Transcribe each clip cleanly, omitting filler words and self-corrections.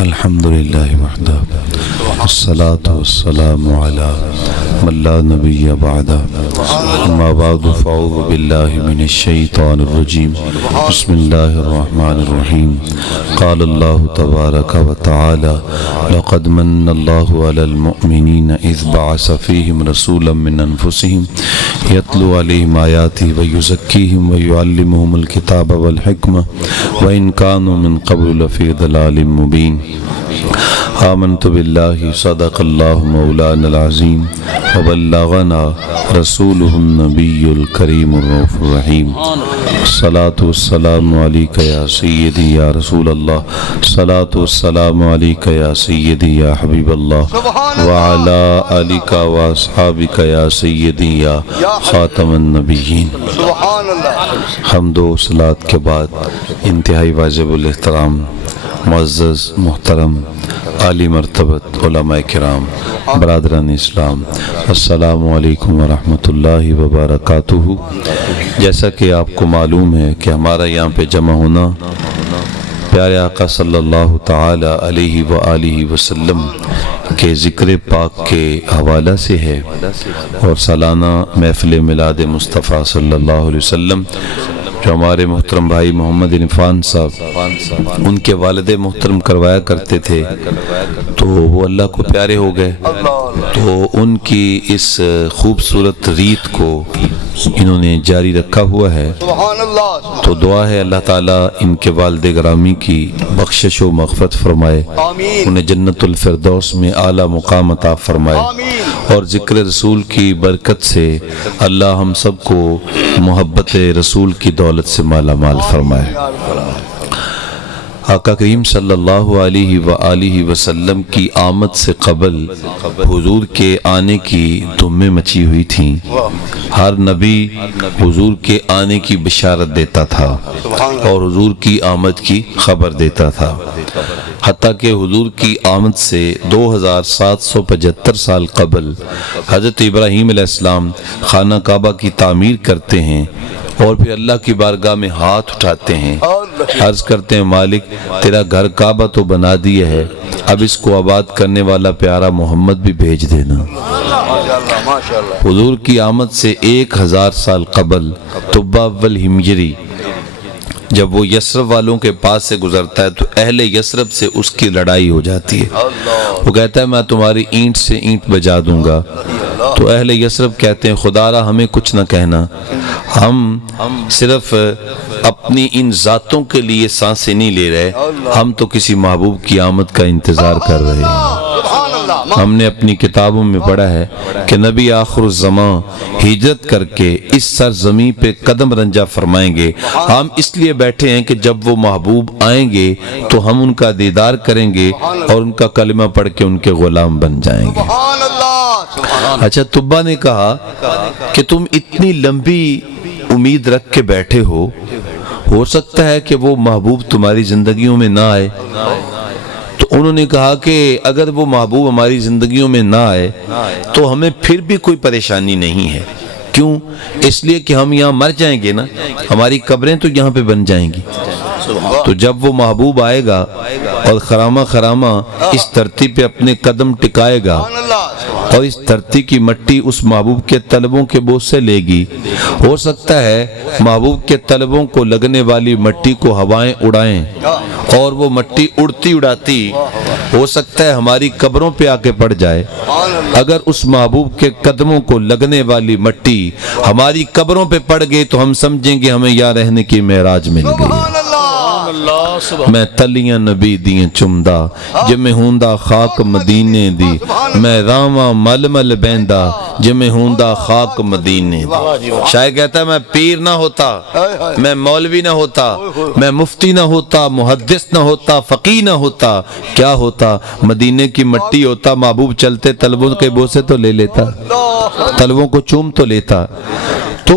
الحمد للہ وحدہ والصلاة والسلام علی من لا نبی بعدہ اما بعد فاعوذ باللہ من الشیطان الرجیم بسم اللہ الرحمن الرحیم قال اللہ تبارک و تعالی لقد من اللہ علی المؤمنین اذ بعث فیہم رسولا من انفسہم یتلو علیہم آیاتہ ویزکیہم ویعلمہم الکتاب والحکمہ وإن كانوا من قبل لفي ضلال مبين آمنت بالله صدق الله مولانا العظيم وبلغنا رسوله النبي الكريم الرؤوف الرحيم الصلاة والسلام عليك يا سيدي يا رسول الله الصلاة والسلام عليك يا سيدي يا حبيب الله وعلى آلك وأصحابك يا سيدي يا خاتم النبيين حمد و صلاة کے بعد انتہائی واجب الاحترام معزز محترم عالی مرتبت علماء کرام برادران اسلام، السلام علیکم ورحمۃ اللہ وبرکاتہ۔ جیسا کہ آپ کو معلوم ہے کہ ہمارا یہاں پہ جمع ہونا پیارے آقا صلی اللہ تعالی علیہ وآلہ وسلم کے ذکر پاک کے حوالہ سے ہے، اور سالانہ محفل میلاد مصطفیٰ صلی اللہ علیہ وسلم جو ہمارے محترم بھائی محمد عرفان صاحب ان کے والد محترم کروایا کرتے تھے، تو وہ اللہ کو پیارے ہو گئے، تو ان کی اس خوبصورت ریت کو انہوں نے جاری رکھا ہوا ہے۔ تو دعا ہے اللہ تعالیٰ ان کے والد گرامی کی بخشش و مغفرت فرمائے، انہیں جنت الفردوس میں اعلیٰ مقام عطا فرمائے، اور ذکر رسول کی برکت سے اللہ ہم سب کو محبت رسول کی دولت سے مالا مال فرمائے۔ آقا کریم صلی اللہ علیہ وآلہ وسلم کی آمد سے قبل حضور کے آنے کی دھومیں مچی ہوئی تھیں۔ ہر نبی حضور کے آنے کی بشارت دیتا تھا اور حضور کی آمد کی خبر دیتا تھا، حتیٰ کہ حضور کی آمد سے 2775 سال قبل حضرت ابراہیم علیہ السلام خانہ کعبہ کی تعمیر کرتے ہیں، اور پھر اللہ کی بارگاہ میں ہاتھ اٹھاتے ہیں، عرض کرتے ہیں مالک تیرا گھر کعبہ تو بنا دیا ہے، اب اس کو آباد کرنے والا پیارا محمد بھی بھیج دینا۔ حضور کی آمد سے 1000 سال قبل طب اول ہجری جب وہ یثرب والوں کے پاس سے گزرتا ہے تو اہل یثرب سے اس کی لڑائی ہو جاتی ہے۔ وہ کہتا ہے میں تمہاری اینٹ سے اینٹ بجا دوں گا، تو اہل یثرب کہتے ہیں خدا را ہمیں کچھ نہ کہنا، ہم صرف اپنی ان ذاتوں کے لیے سانسیں نہیں لے رہے، ہم تو کسی محبوب کی آمد کا انتظار کر رہے ہیں۔ ہم نے اپنی کتابوں میں پڑھا ہے کہ نبی آخر الزمان ہجرت کر کے اس سرزمین پہ قدم رنجہ فرمائیں گے، ہم اس لیے بیٹھے ہیں کہ جب وہ محبوب آئیں گے تو ہم ان کا دیدار کریں گے اور ان کا کلمہ پڑھ کے ان کے غلام بن جائیں گے۔ اچھا، طبا نے کہا کہ تم اتنی لمبی امید رکھ کے بیٹھے ہو سکتا ہے کہ وہ محبوب تمہاری زندگیوں میں نہ آئے؟ تو انہوں نے کہا کہ اگر وہ محبوب ہماری زندگیوں میں نہ آئے تو ہمیں پھر بھی کوئی پریشانی نہیں ہے۔ کیوں؟ اس لیے کہ ہم یہاں مر جائیں گے نا، ہماری قبریں تو یہاں پہ بن جائیں گی، تو جب وہ محبوب آئے گا اور خرامہ خرامہ اس دھرتی پہ اپنے قدم ٹکائے گا اور اس دھرتی کی مٹی اس محبوب کے طلبوں کے بوجھ سے لے گی، ہو سکتا ہے محبوب کے طلبوں کو لگنے والی مٹی کو ہوائیں اڑائیں، اور وہ مٹی اڑتی اڑاتی ہو سکتا ہے ہماری قبروں پہ آ کے پڑ جائے۔ اگر اس محبوب کے قدموں کو لگنے والی مٹی ہماری قبروں پہ پڑ گئی تو ہم سمجھیں گے ہمیں یہاں رہنے کی معراج مل گئی۔ میں تلیاں نبی دیاں چمدا جمیں ہوندا خاک مدینے دی، میں راواں مل مل بیندا جمیں ہوندا خاک مدینے دی۔ شاعر کہتا ہے میں پیر نہ ہوتا، میں مولوی نہ ہوتا، میں مفتی نہ ہوتا، محدث نہ ہوتا، فقیہ نہ ہوتا، کیا ہوتا؟ مدینے کی مٹی ہوتا، محبوب چلتے طلبوں کے بوسے تو لے لیتا، طلبوں کو چوم تو لیتا۔ تو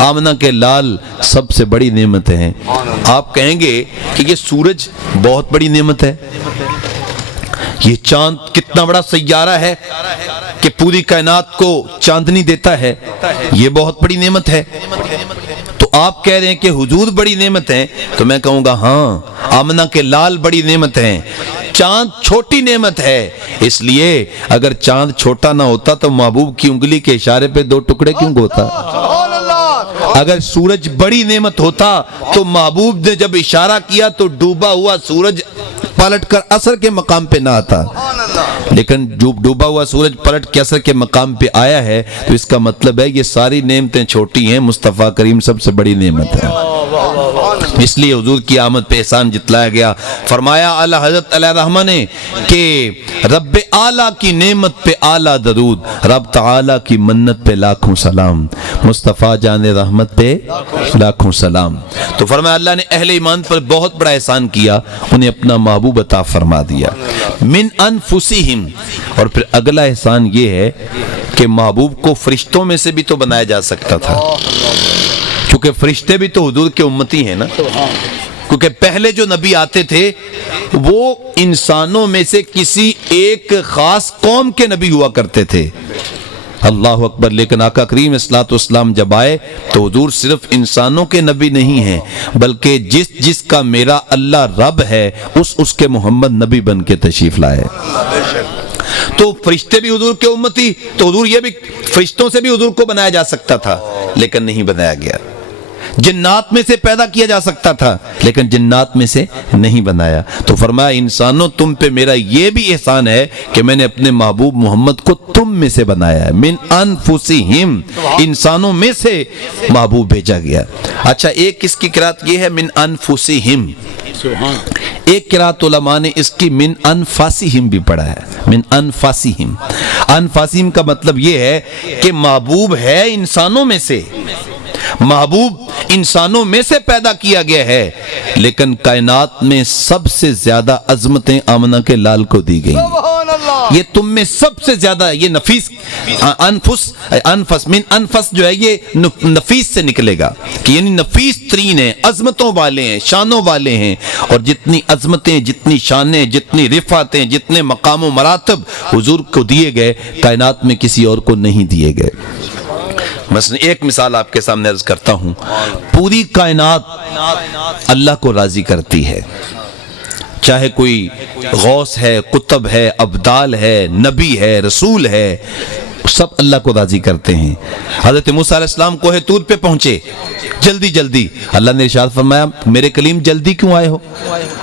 آمنہ کے لال سب سے بڑی نعمت ہیں۔ آپ کہیں گے کہ یہ سورج بہت بڑی نعمت ہے، یہ چاند کتنا بڑا سیارہ ہے کہ پوری کائنات کو چاندنی دیتا ہے، یہ بہت بڑی نعمت ہے۔ تو آپ کہہ رہے ہیں کہ حضور بڑی نعمت ہیں، تو میں کہوں گا ہاں، آمنہ کے لال بڑی نعمت ہیں، چاند چھوٹی نعمت ہے۔ اس لیے اگر چاند چھوٹا نہ ہوتا تو محبوب کی انگلی کے اشارے پہ 2 ٹکڑے کیوں ہوتا؟ سبحان اللہ، اگر سورج بڑی نعمت ہوتا تو محبوب نے جب اشارہ کیا تو ڈوبا ہوا سورج پلٹ کر عصر کے مقام پہ نہ آتا، سبحان اللہ، لیکن جو ڈوبا ہوا سورج پلٹ کے عصر کے مقام پہ آیا ہے، تو اس کا مطلب ہے یہ ساری نعمتیں چھوٹی ہیں، مصطفیٰ کریم سب سے بڑی نعمت ہے۔ اس لیے حضور کی آمد پہ احسان جتلایا گیا۔ فرمایا اعلی حضرت علیہ رحمہ نے کہ رب اعلیٰ کی نعمت پہ اعلیٰ درود، رب تعالیٰ کی منت پہ لاکھوں سلام، مصطفیٰ جان رحمت پہ لاکھوں سلام۔ تو فرمایا اللہ نے اہل ایمان پر بہت بڑا احسان کیا، انہیں اپنا محبوب عطا فرما دیا۔ من انفسہم، اور پھر اگلا احسان یہ ہے کہ محبوب کو فرشتوں میں سے بھی تو بنایا جا سکتا تھا، کیونکہ فرشتے بھی تو حضور کے امتی ہیں نا، کیونکہ پہلے جو نبی آتے تھے وہ انسانوں میں سے کسی ایک خاص قوم کے نبی ہوا کرتے تھے۔ اللہ اکبر، لیکن آقا کریم صلی اسلام جب آئے تو حضور صرف انسانوں کے نبی نہیں ہیں، بلکہ جس کا میرا اللہ رب ہے اس کے محمد نبی بن کے تشریف لائے۔ تو فرشتے بھی حضور کے امتی، تو حضور یہ بھی فرشتوں سے بھی حضور کو بنایا جا سکتا تھا، لیکن نہیں بنایا گیا۔ جنات میں سے پیدا کیا جا سکتا تھا، لیکن جنات میں سے نہیں بنایا۔ تو فرمایا انسانوں تم پہ میرا یہ بھی احسان ہے کہ میں نے اپنے محبوب محمد کو تم میں سے بنایا ہے، من انفسہم، انسانوں میں سے محبوب بھیجا گیا۔ اچھا، ایک اس کی قرات یہ ہے من انفسہم، ایک قرات علماء نے اس کی من انفاسہم بھی پڑھا ہے، من انفاسہم۔ انفاسہم کا مطلب یہ ہے کہ محبوب ہے انسانوں میں سے، محبوب انسانوں میں سے پیدا کیا گیا ہے، لیکن کائنات میں سب سے زیادہ عظمتیں آمنہ کے لال کو دی گئی۔ سبحان اللہ، یہ تم میں سب سے زیادہ، یہ نفیس انفس من انفس جو ہے یہ نفیس سے نکلے گا، کہ یعنی نفیس ترین ہیں، عظمتوں والے ہیں، شانوں والے ہیں، اور جتنی عظمتیں، جتنی شانیں، جتنی رفعتیں، جتنے مقام و مراتب حضور کو دیے گئے، کائنات میں کسی اور کو نہیں دیے گئے۔ مثلا ایک مثال آپ کے سامنے عرض کرتا ہوں، پوری کائنات اللہ کو راضی کرتی ہے، چاہے کوئی غوث ہے، قطب ہے، ابدال ہے، نبی ہے، رسول ہے، سب اللہ کو راضی کرتے ہیں۔ حضرت موسیٰ علیہ السلام کوہ طور پہ پہنچے جلدی جلدی، اللہ نے ارشاد فرمایا میرے کلیم جلدی کیوں آئے ہو؟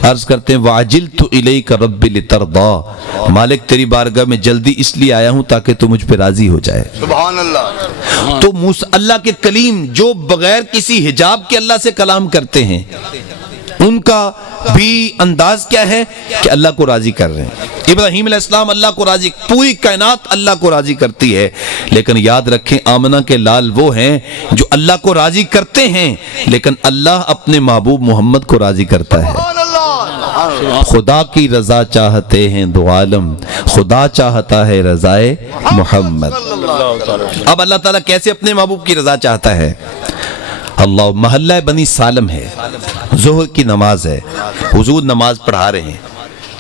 عرض کرتے ہیں وَعَجِلْتُ إِلَيْكَ رَبِّ لِتَرْضَى، مالک تیری بارگاہ میں جلدی اس لیے آیا ہوں تاکہ تو مجھ پہ راضی ہو جائے۔ سبحان اللہ، تو اللہ کے کلیم جو بغیر کسی حجاب کے اللہ سے کلام کرتے ہیں، ان کا بھی انداز کیا ہے کہ اللہ کو راضی کر رہے ہیں۔ ابراہیم علیہ السلام اللہ کو راضی، پوری کائنات اللہ کو راضی کرتی ہے، لیکن یاد رکھیں آمنہ کے لال وہ ہیں جو اللہ کو راضی کرتے ہیں، لیکن اللہ اپنے محبوب محمد کو راضی کرتا ہے۔ سبحان اللہ، خدا کی رضا چاہتے ہیں دو عالم، خدا چاہتا ہے رضائے محمد۔ اب اللہ تعالیٰ کیسے اپنے محبوب کی رضا چاہتا ہے؟ اللہ، محلہ بنی سالم ہے، ظہر کی نماز ہے، حضور نماز پڑھا رہے ہیں،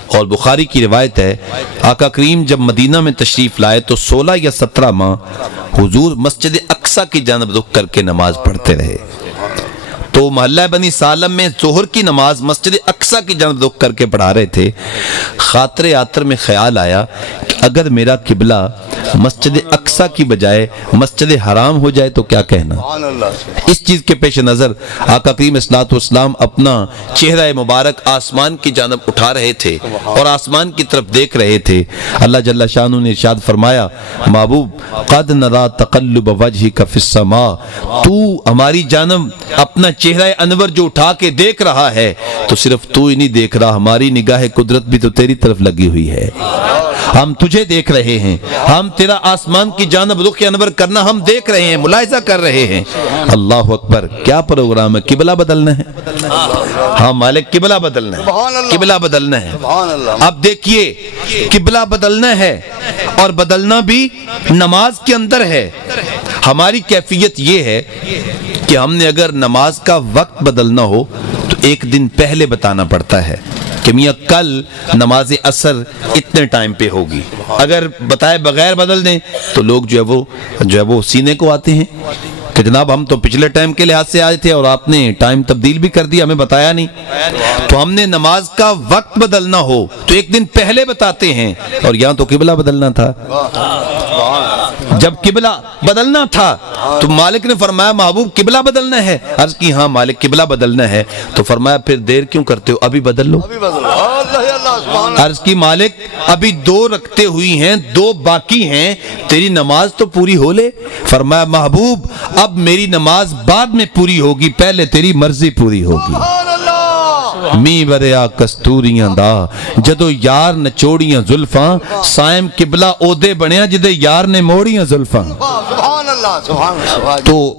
اور بخاری کی روایت ہے آقا کریم جب مدینہ میں تشریف لائے تو 16 یا 17 ماہ حضور مسجد اقصیٰ کی جانب رخ کر کے نماز پڑھتے رہے۔ تو محلہ بنی سالم میں ظہر کی نماز مسجد اقصیٰ کی جانب رخ کر کے پڑھا رہے تھے۔ خاطر آتر میں خیال آیا کہ اگر میرا قبلہ مسجد اقصیٰ کی بجائے مسجد حرام ہو جائے تو کیا کہنا؟ سبحان اللہ، اس چیز کے پیش نظر آقا کریم صلی اللہ علیہ وسلم اپنا چہرہ مبارک آسمان کی جانب اٹھا رہے تھے اور آسمان کی طرف دیکھ رہے تھے۔ اللہ جل شانہ نے ارشاد فرمایا محبوب قد نرا تقلب وجہک فی السماء، تو ہماری جانب اپنا چہرہ انور جو اٹھا کے دیکھ رہا ہے تو صرف تو ہی نہیں دیکھ رہا، ہماری نگاہ قدرت بھی تو تیری طرف لگی ہوئی ہے، ہم تجھے دیکھ رہے ہیں، ہم تیرا آسمان کی جانب رخ انور کرنا ہم دیکھ رہے ہیں، ملاحظہ کر رہے ہیں۔ اللہ اکبر، کیا پروگرام ہے؟ قبلہ بدلنا ہے، ہاں مالک قبلہ بدلنا ہے، قبلہ بدلنا ہے۔ سبحان اللہ، اب دیکھیے قبلہ بدلنا ہے اور بدلنا بھی نماز کے اندر ہے۔ ہماری کیفیت یہ ہے کہ ہم نے اگر نماز کا وقت بدلنا ہو تو ایک دن پہلے بتانا پڑتا ہے کہ میاں کل نماز عصر اتنے ٹائم پہ ہوگی. اگر بتائے بغیر بدل دیں تو لوگ جو ہے وہ سینے کو آتے ہیں کہ جناب ہم تو پچھلے ٹائم کے لحاظ سے آئے تھے اور آپ نے ٹائم تبدیل بھی کر دیا, ہمیں بتایا نہیں. تو ہم نے نماز کا وقت بدلنا ہو تو ایک دن پہلے بتاتے ہیں, اور یہاں تو قبلہ بدلنا تھا. جب قبلہ بدلنا تھا تو مالک نے فرمایا محبوب قبلہ بدلنا ہے. عرض کی ہاں مالک قبلہ بدلنا ہے. تو فرمایا پھر دیر کیوں کرتے ہو, ابھی بدل لو. عرض کی مالک ابھی 2 رکھتے ہوئی ہیں, 2 باقی ہیں, تیری نماز تو پوری ہو لے. فرمایا محبوب اب میری نماز بعد میں پوری ہوگی, پہلے تیری مرضی پوری ہوگی. می بریا کستوریاں دا جدو یار نچوڑیاں زلفاں, سائم قبلہ اودے بنیا جدے یار نے موڑیاں زلفاں. سبحان اللہ سبحان اللہ. تو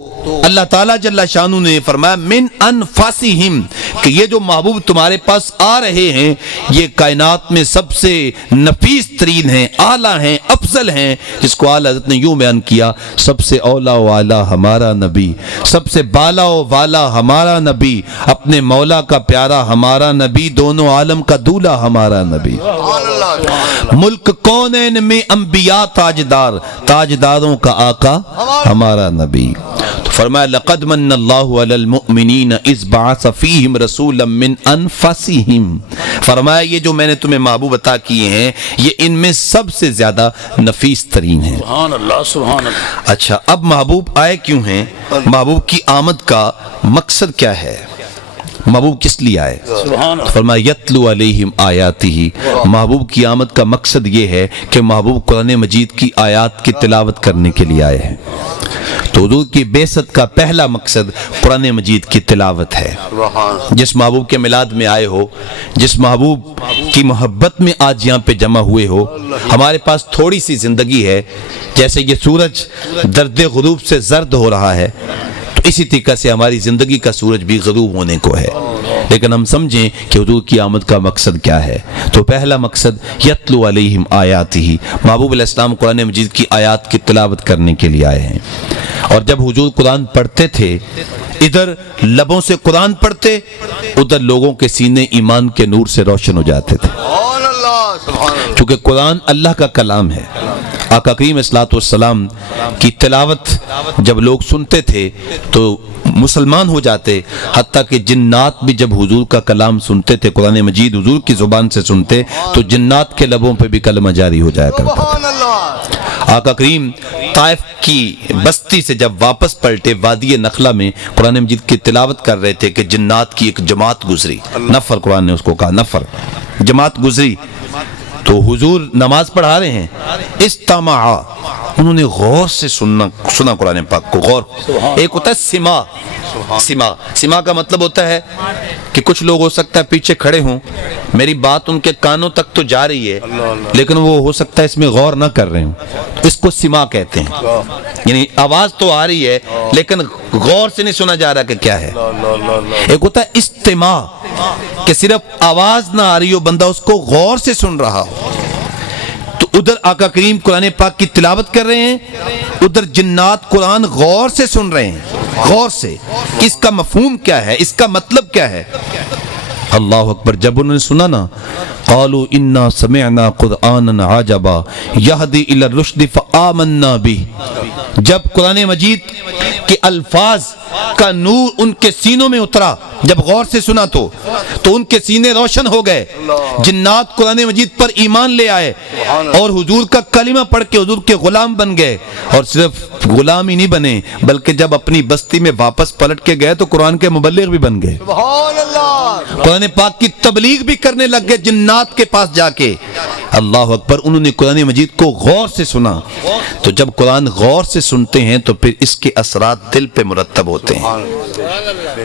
اللہ تعالیٰ جل شانہ نے فرمایا من انفاسہم, کہ یہ جو محبوب تمہارے پاس آ رہے ہیں یہ کائنات میں سب سے نفیس ترین ہیں, اعلیٰ ہیں, افضل ہیں. جس کو اعلیٰ حضرت نے یوں بیان کیا, سب سے اولا و اعلیٰ ہمارا نبی, سب سے بالا و والا ہمارا نبی, اپنے مولا کا پیارا ہمارا نبی, دونوں عالم کا دولہ ہمارا نبی. ملک کونین میں انبیاء تاجدار, تاجداروں کا آقا ہمارا نبی. تو فرمایا لقد من اللہ علی المؤمنین اذ بعث فیہم رسولا من انفسہم. فرمایا یہ جو میں نے تمہیں محبوب عطا کیے ہیں یہ ان میں سب سے زیادہ نفیس ترین ہیں. سبحان اللہ سبحان اللہ. اچھا اب محبوب آئے کیوں ہیں, محبوب کی آمد کا مقصد کیا ہے, محبوب کس لیے آئے؟ فرمایا یتلو علیہم آیاتہ, محبوب کی آمد کا مقصد یہ ہے کہ محبوب قرآن مجید کی آیات کی تلاوت کرنے کے لیے آئے ہیں. تو حضور کی بعثت کا پہلا مقصد قرآن مجید کی تلاوت ہے. جس محبوب کے میلاد میں آئے ہو, جس محبوب کی محبت میں آج یہاں پہ جمع ہوئے ہو, ہمارے پاس تھوڑی سی زندگی ہے, جیسے یہ سورج درد غروب سے زرد ہو رہا ہے تو اسی طریقہ سے ہماری زندگی کا سورج بھی غروب ہونے کو ہے. لیکن ہم سمجھیں کہ حضور کی آمد کا مقصد کیا ہے. تو پہلا مقصد یتلو علیہم آیاتہ, محبوب علیہ السلام قرآن مجید کی آیات کی تلاوت کرنے کے لیے آئے ہیں. اور جب حضور قرآن پڑھتے تھے, ادھر لبوں سے قرآن پڑھتے, ادھر لوگوں کے سینے ایمان کے نور سے روشن ہو جاتے تھے. چونکہ قرآن اللہ کا کلام ہے. آقا کریم صلی اللہ علیہ وسلم کی تلاوت جب لوگ سنتے تھے تو مسلمان ہو جاتے, حتیٰ کہ جنات بھی جب حضور کا کلام سنتے تھے, قرآن مجید حضور کی زبان سے سنتے, تو جنات کے لبوں پہ بھی کلمہ جاری ہو جایا کرتا تھا. آقا کریم طائف کی بستی سے جب واپس پلٹے, وادی نخلہ میں قرآن مجید کی تلاوت کر رہے تھے کہ جنات کی ایک جماعت گزری, نفر قرآن نے اس کو کہا, نفر جماعت گزری. تو حضور نماز پڑھا رہے ہیں, استمع, انہوں نے غور سے سنا قرآن پاک کو. غور ایک ہوتا ہے سما, سما کا مطلب ہوتا ہے کہ کچھ لوگ ہو سکتا ہے پیچھے کھڑے ہوں, میری بات ان کے کانوں تک تو جا رہی ہے لیکن وہ ہو سکتا ہے اس میں غور نہ کر رہے ہوں, اس کو سما کہتے ہیں. یعنی آواز تو آ رہی ہے لیکن غور سے نہیں سنا جا رہا کہ کیا ہے. ایک ہوتا ہے استماع, کہ صرف آواز نہ آ رہی ہو, بندہ اس کو غور سے سن رہا ہو. تو ادھر آقا کریم قرآن پاک کی تلاوت کر رہے ہیں, ادھر جنات قرآن غور سے سن رہے ہیں, غور سے. اس کا مفہوم کیا ہے, اس کا مطلب کیا ہے؟ اللہ اکبر. جب انہوں نے سنا نا, قالوا انا سمعنا قرآنا عجبا یہدی الی الرشد فآمنا بہ, جب قرآن مجید کے الفاظ کا نور ان کے سینوں میں اترا, جب غور سے سنا تو ان کے سینے روشن ہو گئے. جنات قرآن مجید پر ایمان لے آئے اور حضور کا کلمہ پڑھ کے حضور کے غلام بن گئے. اور صرف غلام ہی نہیں بنے بلکہ جب اپنی بستی میں واپس پلٹ کے گئے تو قرآن کے مبلغ بھی بن گئے. قرآن پاک کی تبلیغ بھی کرنے لگ گئے جنات کے پاس جا کے. اللہ اکبر. انہوں نے قرآن مجید کو غور سے سنا. تو جب قرآن غور سے سنتے ہیں تو پھر اس کے اثرات دل پہ مرتب ہوتے ہیں.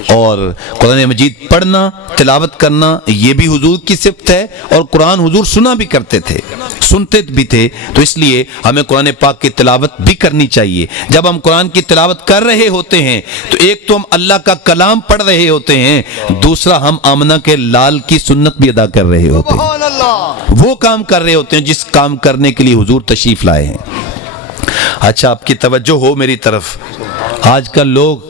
اور قرآن مجید پڑھنا, تلاوت کرنا یہ بھی حضور کی صفت ہے, اور قرآن حضور سنا بھی کرتے تھے, سنتے بھی تھے. تو اس لیے ہمیں قرآن پاک کی تلاوت بھی کرنی چاہیے. جب ہم قرآن کی تلاوت کر رہے ہوتے ہیں تو ایک تو ہم اللہ کا کلام پڑھ رہے ہوتے ہیں, دوسرا ہم آمنہ کے لال کی سنت بھی ادا کر رہے ہوتے ہیں, وہ کام کر رہے ہوتے ہیں جس کام کرنے کے لیے حضور تشریف لائے ہیں. اچھا آپ کی توجہ ہو میری طرف. آج کل لوگ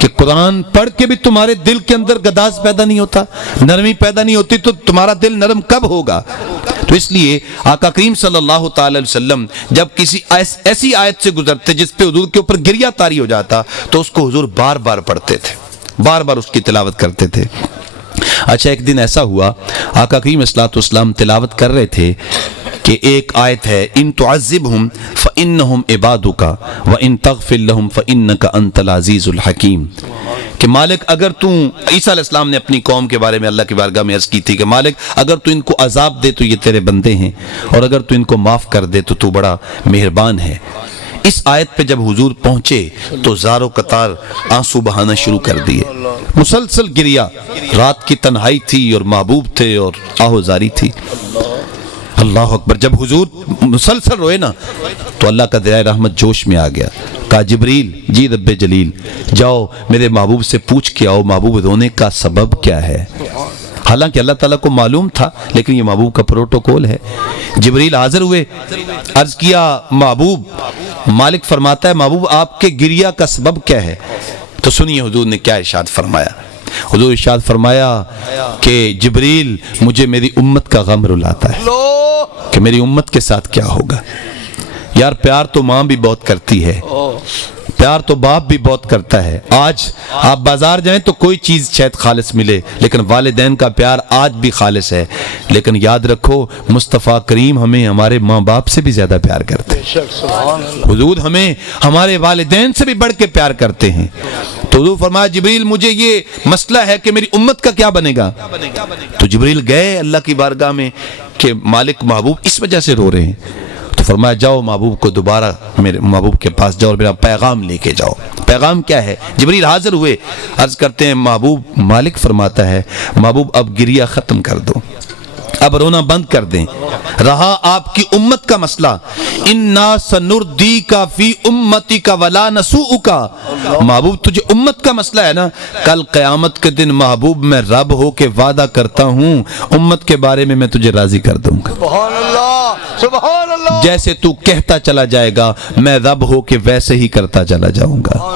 کہ قرآن پڑھ کے بھی تمہارے دل کے اندر گداز پیدا نہیں ہوتا، نرمی پیدا نہیں ہوتی، تو تمہارا دل نرم کب ہوگا؟ تو اس لیے آقا کریم صلی اللہ تعالی علیہ وسلم جب کسی ایسی آیت سے گزرتے جس پہ حضور کے اوپر گریہ طاری ہو جاتا تو اس کو حضور بار بار پڑھتے تھے، بار بار اس کی تلاوت کرتے تھے۔ اچھا، ایک دن ایسا ہوا آقا کریم صلی اللہ علیہ وسلم تلاوت کر رہے تھے کہ ایک آیت ہے، ان تعذبہم فانہم عبادک وان تغفر لہم فانک انت العزیز الحکیم، کہ مالک اگر تو، عیسیٰ علیہ السلام نے اپنی قوم کے بارے میں اللہ کی بارگاہ میں عرض کی تھی کہ مالک اگر تو ان کو عذاب دے تو یہ تیرے بندے ہیں، اور اگر تو ان کو معاف کر دے تو تو بڑا مہربان ہے۔ اس آیت پہ جب حضور پہنچے تو زاروں قطار آنسو بہانا شروع کر دیے، مسلسل گریہ، رات کی تنہائی تھی اور محبوب تھے اور آہوزاری تھی۔ اللہ اکبر، جب حضور مسلسل روئے نا تو اللہ کا دریائے رحمت جوش میں آ گیا، کہا جبریل جی رب جلیل جاؤ میرے محبوب سے پوچھ کے آؤ محبوب رونے کا سبب کیا ہے۔ حالانکہ اللہ تعالیٰ کو معلوم تھا، لیکن یہ محبوب کا پروٹوکول ہے۔ جبریل حاضر ہوئے، عرض کیا محبوب، مالک فرماتا ہے محبوب آپ کے گریہ کا سبب کیا ہے؟ تو سنیے حضور نے کیا ارشاد فرمایا۔ حضور ارشاد فرمایا کہ جبریل مجھے میری امت کا غم رلاتا ہے کہ میری امت کے ساتھ کیا ہوگا۔ یار پیار تو ماں بھی بہت کرتی ہے، پیار تو باپ بھی بہت کرتا ہے۔ آج آپ بازار جائیں تو کوئی چیز شاید خالص ملے، لیکن والدین کا پیار آج بھی خالص ہے۔ لیکن یاد رکھو مصطفیٰ کریم ہمیں ہمارے ماں باپ سے بھی زیادہ پیار کرتے ہیں، حضور ہمیں ہمارے والدین سے بھی بڑھ کے پیار کرتے ہیں۔ تو حضور فرمایا جبریل مجھے یہ مسئلہ ہے کہ میری امت کا کیا بنے گا۔ تو جبریل گئے اللہ کی بارگاہ میں کہ مالک محبوب اس وجہ سے رو رہے ہیں، تو فرمایا جاؤ محبوب کو دوبارہ میرے محبوب کے پاس جاؤ اور میرا پیغام لے کے جاؤ۔ پیغام کیا ہے؟ جبریل حاضر ہوئے، عرض کرتے ہیں محبوب، مالک فرماتا ہے محبوب اب گریہ ختم کر دو، اب رونا بند کر دیں، رہا آپ کی امت کا مسئلہ، انا سنردیک فی امتک ولا نسوءک، محبوب تجھے امت کا مسئلہ ہے نا، کل قیامت کے دن محبوب میں رب ہو کے وعدہ کرتا ہوں امت کے بارے میں تجھے راضی کر دوں گا۔ سبحان اللہ، سبحان اللہ، جیسے تو کہتا چلا جائے گا میں رب ہو کے ویسے ہی کرتا چلا جاؤں گا۔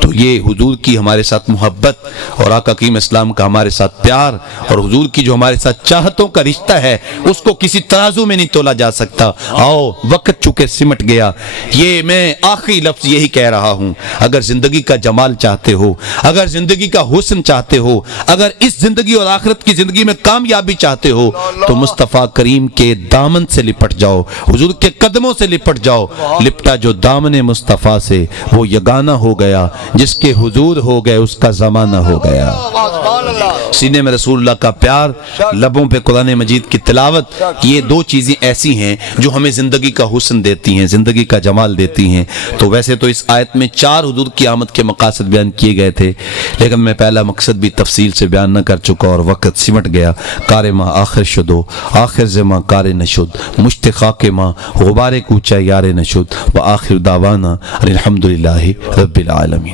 تو یہ حضور کی ہمارے ساتھ محبت اور آقا کریم اسلام کا ہمارے ساتھ پیار اور حضور کی جو ہمارے ساتھ چاہتوں کا رشتہ ہے اس کو کسی ترازو میں نہیں تولا جا سکتا۔ آؤ وقت چکے سمٹ گیا، یہ میں آخری لفظ یہی کہہ رہا ہوں، اگر زندگی کا جمال چاہتے ہو، اگر زندگی کا حسن چاہتے ہو، اگر اس زندگی اور آخرت کی زندگی میں کامیابی چاہتے ہو تو مصطفیٰ کریم کے دامن سے لپٹ جاؤ، حضور کے قدموں سے لپٹ جاؤ۔ لپٹا جو دامن مصطفیٰ سے وہ یگانہ ہو گیا، جس کے حضور ہو گئے اس کا زمانہ ہو گیا۔ سبحان اللہ، سینے میں رسول اللہ کا پیار، لبوں پہ قرآن مجید کی تلاوت، یہ دو چیزیں ایسی ہیں جو ہمیں زندگی کا حسن دیتی ہیں، زندگی کا جمال دیتی ہیں۔ تو ویسے تو اس آیت میں 4 حضور کی آمد کے مقاصد بیان کیے گئے تھے، لیکن میں پہلا مقصد بھی تفصیل سے بیان نہ کر چکا اور وقت سمٹ گیا۔ کار ماں آخر شدو، آخر زماں کار نشد، مشتقا کے ماں غبار کوچا یار نشد، و آخر دعوانا الحمدللہ رب العالمین۔